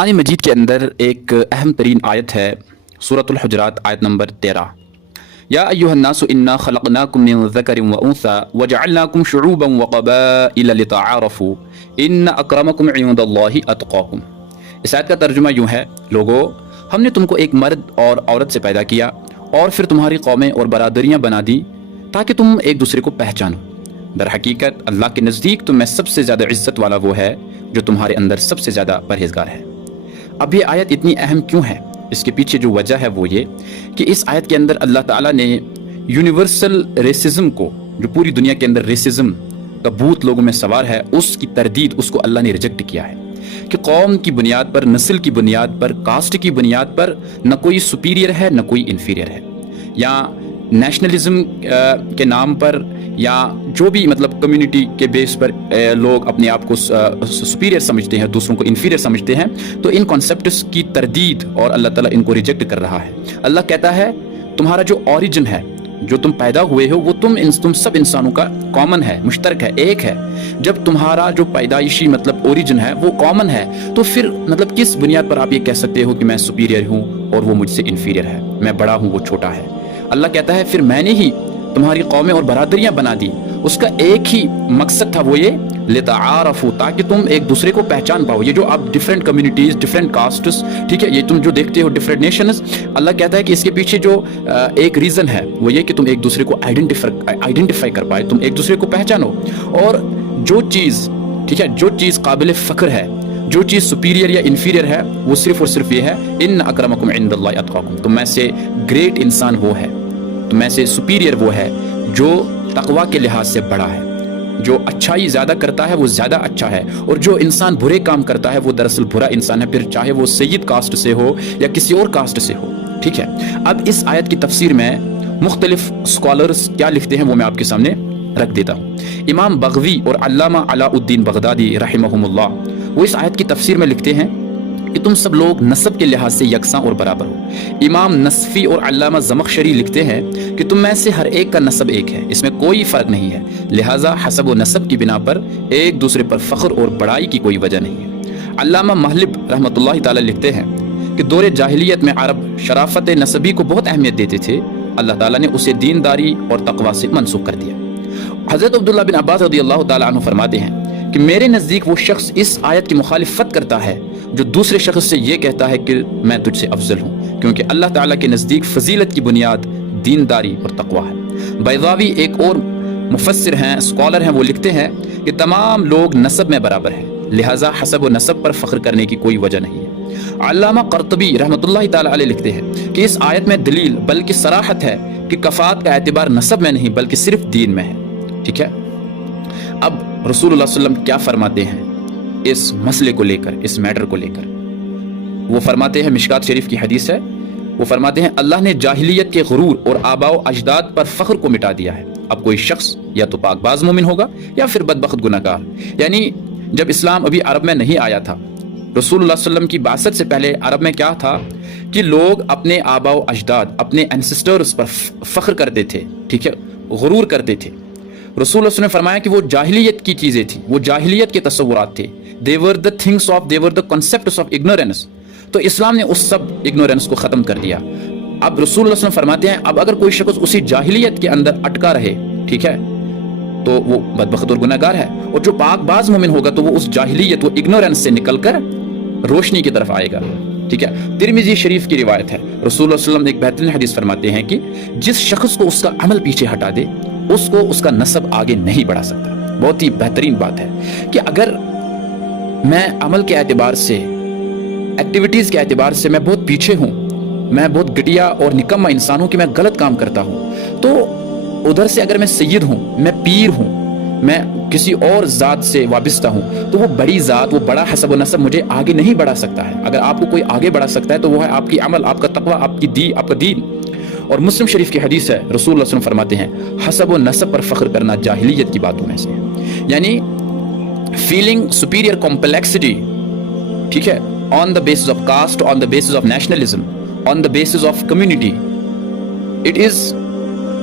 कुरान मजीद के अंदर एक अहम तरीन आयत है सूरतुल हुजरात आयत नंबर 13। या अय्युहन्नासु इन्ना खलक़नाकुम मिन ज़करिन व उन्सा वजअलनाकुम शुऊबन व क़बाइल लितआरफ़ू इन्न अक्रमकुम इंदल्लाहि अत्क़ाकुम। इस आयत का तर्जुमा यूँ है, लोगो हमने तुमको एक मर्द और औरत से पैदा किया और फिर तुम्हारी कौमें और बरादरियाँ बना दी ताकि तुम एक दूसरे को पहचानो। दर हकीकत अल्लाह के नज़दीक तुम में सबसे ज़्यादा इज़्ज़त वाला वो है जो तुम्हारे अंदर सबसे ज़्यादा परहेज़गार है। अब ये आयत इतनी अहम क्यों है? इसके पीछे जो वजह है वो ये कि इस आयत के अंदर अल्लाह ताला ने यूनिवर्सल रेसिज्म को, जो पूरी दुनिया के अंदर रेसिज्म का भूत लोगों में सवार है, उसकी तरदीद, उसको अल्लाह ने रिजेक्ट किया है कि कौम की बुनियाद पर, नस्ल की बुनियाद पर, कास्ट की बुनियाद पर न कोई सुपीरियर है न कोई इन्फीरियर है, या नेशनलिज्म के नाम पर या जो भी मतलब कम्युनिटी के बेस पर लोग अपने आप को सुपीरियर समझते हैं, दूसरों को इन्फीरियर समझते हैं। तो इन कॉन्सेप्ट्स की तरदीद और अल्लाह ताला इनको रिजेक्ट कर रहा है। अल्लाह कहता है तुम्हारा जो ओरिजिन है, जो तुम पैदा हुए हो, वो तुम सब इंसानों का कॉमन है, मुश्तरक है, एक है। जब तुम्हारा जो पैदाइशी मतलब ओरिजिन है वो कॉमन है, तो फिर मतलब किस बुनियाद पर आप ये कह सकते हो कि मैं सुपीरियर हूँ और वो मुझसे इन्फीरियर है, मैं बड़ा हूँ वो छोटा है? अल्लाह कहता है फिर मैंने ही तुम्हारी कौमें और बरादरियां बना दी। उसका एक ही मकसद था, वो ये लिताआरफू, ताकि तुम एक दूसरे को पहचान पाओ। ये जो आप डिफरेंट कम्युनिटीज, डिफरेंट कास्ट्स, ठीक है, ये तुम जो देखते हो डिफरेंट नेशंस, अल्लाह कहता है कि इसके पीछे जो एक रीज़न है वो ये कि तुम एक दूसरे को आइडेंटिफाई कर पाए, तुम एक दूसरे को पहचानो। और जो चीज़, ठीक है, जो चीज़ काबिल फ़ख्र है, जो चीज़ सुपीरियर या इन्फीरियर है, वो सिर्फ और सिर्फ ये है, इन्न अक्रमकुम इंदल्लाहि अत्क़ाकुम। तुम में से ग्रेट इंसान वो है, तुम में से सुपीरियर वो है जो तक़वा के लिहाज से बड़ा है, जो अच्छाई ज़्यादा करता है वो ज़्यादा अच्छा है, और जो इंसान बुरे काम करता है वो दरअसल बुरा इंसान है, फिर चाहे वो सैयद कास्ट से हो या किसी और कास्ट से हो। ठीक है, अब इस आयत की तफसीर में मुख्तलिफ स्कॉलर्स क्या लिखते हैं वो मैं आपके सामने रख देता हूँ। इमाम बग़वी और अल्लामा अलाउद्दीन बगदादी रहमहुमुल्लाह वो इस आयत की तफसीर में लिखते हैं कि तुम सब लोग नस्ब के लिहाज से यकसां और बराबर हो। इमाम नसफी और अल्लामा ज़मख़शरी लिखते हैं कि तुम में से हर एक का नस्ब एक है, इसमें कोई फ़र्क नहीं है, लिहाजा हसब व नस्ब की बिना पर एक दूसरे पर फ़ख्र और बड़ाई की कोई वजह नहीं है। अल्लामा महलिब रहमतुल्लाहि ताला लिखते हैं कि दौरे जाहिलियत में अरब शराफत नसबी को बहुत अहमियत देते थे, अल्लाह ताला ने उसे दीनदारी और तक़वा से मनसूख कर दिया। हज़रत अब्दुल्लाह बिन अब्बास रज़ियल्लाहु ताला अन्हु फरमाते हैं कि मेरे नज़दीक वो शख्स इस आयत की मुखालिफत करता है जो दूसरे शख्स से ये कहता है कि मैं तुझसे अफजल हूँ, क्योंकि अल्लाह ताला के नज़दीक फजीलत की बुनियाद दीनदारी और तक़वा है। बैज़ावी एक और मुफस्सिर हैं, स्कॉलर हैं, वो लिखते हैं कि तमाम लोग नसब में बराबर हैं, लिहाजा हसब व नसब पर फ़ख्र करने की कोई वजह नहीं है। अल्लामा क़र्तबी रहमतुल्लाहि ताला अलैह लिखते हैं कि इस आयत में दलील बल्कि सराहत है कि कफ़ात का एतबार नसब में नहीं बल्कि सिर्फ दीन में है। ठीक है, अब रसूलुल्लाह सल्लल्लाहु अलैहि वसल्लम क्या फरमाते हैं इस मसले को लेकर, इस मैटर को लेकर? वो फरमाते हैं, मिशकात शरीफ की हदीस है, वो फरमाते हैं अल्लाह ने जाहिलियत के गुरूर और आबाओ अजदाद पर फ़ख्र को मिटा दिया है। अब कोई शख्स या तो पाकबाज मोमिन होगा या फिर बदबख्त गुनाहगार। यानी जब इस्लाम अभी अरब में नहीं आया था, रसूलुल्लाह सल्लल्लाहु अलैहि वसल्लम की बासत से पहले अरब में क्या था कि लोग अपने आबाओ अजदाद, अपने एंसेस्टर्स पर फ़ख्र करते थे, ठीक है, गुरूर करते थे। रसूल ने फरमाया कि वो जाहिलियत की चीज़ें थी, वो जाहिलियत के तस्वुरात थे, they were the things of, they were the concepts of ignorance. तो इस्लाम ने उस सब इग्नोरेंस को ख़त्म कर दिया। अब रसूल फरमाते हैं अब अगर कोई शख्स उसी जाहिलियत के अंदर अटका रहे, ठीक है, तो वो बदबख्त और गुनहगार है, और जो पाकबाज मोमिन होगा तो वो उस जाहिलियत, वो इग्नोरेंस से निकलकर रोशनी की तरफ आएगा। ठीक है, तिरमिज़ी शरीफ की रिवायत है, रसूल सल्लल्लाहु एक बेहतरीन हदीस फरमाते हैं कि जिस शख्स को उसका अमल पीछे हटा दे उसको उसका नसब आगे नहीं बढ़ा सकता। बहुत ही बेहतरीन बात है कि अगर मैं अमल के एतबार से, एक्टिविटीज़ के एतबार से मैं बहुत पीछे हूँ, मैं बहुत घटिया और निकम्मा इंसान हूँ कि मैं गलत काम करता हूँ, तो उधर से अगर मैं सैयद हूँ, मैं पीर हूँ, मैं किसी और ज़ात से वाबस्ता हूँ, तो वो बड़ी ज़ात, वो बड़ा हसब व नसब मुझे आगे नहीं बढ़ा सकता है। अगर आपको कोई आगे बढ़ा सकता है तो वो है आपकी अमल, आपका तक़वा, आपका दीन। और मुस्लिम शरीफ की हदीस है, रसूल सल्लल्लाहु अलैहि वसल्लम फरमाते हैं हसब व नसब पर फ़ख्र करना जाहिलियत की बातों में से है, यानी फीलिंग सुपीरियर कॉम्प्लेक्सिटी, ठीक है, on the basis of caste, on the basis of nationalism, on the basis of community, it is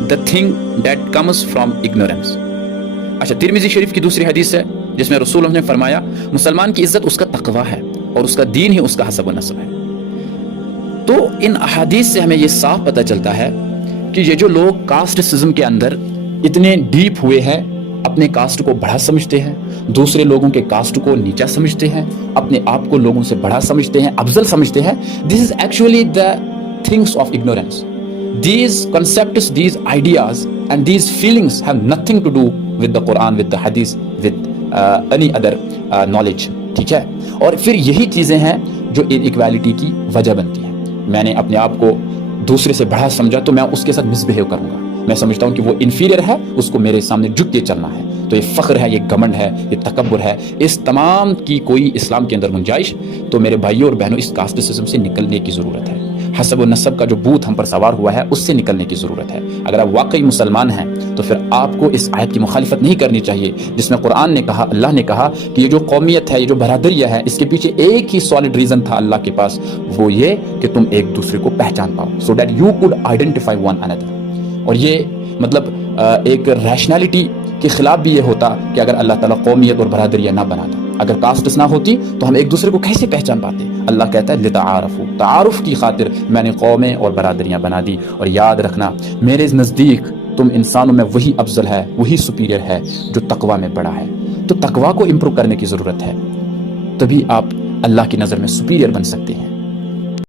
the thing that comes from ignorance. अच्छा, तिरमिज़ी शरीफ की दूसरी हदीस है जिसमें रसूल ने फरमाया मुसलमान की इज्जत उसका तक़वा है اور اس کا دین ہی اس کا حسب و نسب ہے۔ تو ان احادیث سے ہمیں یہ صاف پتہ چلتا ہے کہ یہ جو لوگ کاسٹ سزم کے اندر اتنے ڈیپ ہوئے ہیں، اپنے کاسٹ کو بڑا سمجھتے ہیں، دوسرے لوگوں کے کاسٹ کو نیچا سمجھتے ہیں، اپنے آپ کو لوگوں سے بڑا سمجھتے ہیں، افضل سمجھتے ہیں، this is actually the things of ignorance. These concepts, these ideas and these feelings have nothing to do with the Quran, with the Hadith, with any other knowledge. ٹھیک ہے؟ اور پھر یہی چیزیں ہیں جو انیکویلٹی کی وجہ بنتی ہیں۔ میں نے اپنے آپ کو دوسرے سے بڑا سمجھا تو میں اس کے ساتھ مسبہیو کروں گا، میں سمجھتا ہوں کہ وہ انفیریئر ہے، اس کو میرے سامنے جھک کے چلنا ہے، تو یہ فخر ہے، یہ گھمنڈ ہے، یہ تکبر ہے۔ اس تمام کی کوئی اسلام کے اندر گنجائش تو میرے بھائیوں اور بہنوں اس کاسٹ سسٹم سے نکلنے کی ضرورت ہے۔ حسب و نسب کا جو بوت ہم پر سوار ہوا ہے اس سے نکلنے کی ضرورت ہے۔ اگر آپ واقعی مسلمان ہیں تو پھر آپ کو اس آیت کی مخالفت نہیں کرنی چاہیے جس میں قرآن نے کہا، اللہ نے کہا کہ یہ جو قومیت ہے، یہ جو برادریہ ہے، اس کے پیچھے ایک ہی سالڈ ریزن تھا اللہ کے پاس، وہ یہ کہ تم ایک دوسرے کو پہچان پاؤ، so that you could identify one اندر۔ اور یہ مطلب ایک ریشنلٹی کے خلاف بھی یہ ہوتا کہ اگر اللہ تعالیٰ قومیت اور برادریہ نہ بناتا، اگر کاسٹس نہ ہوتی تو ہم ایک دوسرے کو کیسے پہچان پاتے؟ اللہ کہتا ہے لتعارفوا، تعارف کی خاطر میں نے قومیں اور برادریاں بنا دی۔ اور یاد رکھنا میرے نزدیک تم انسانوں میں وہی افضل ہے، وہی سپیریئر ہے جو تقوی میں بڑا ہے۔ تو تقوی کو امپروو کرنے کی ضرورت ہے، تبھی آپ اللہ کی نظر میں سپیریئر بن سکتے ہیں۔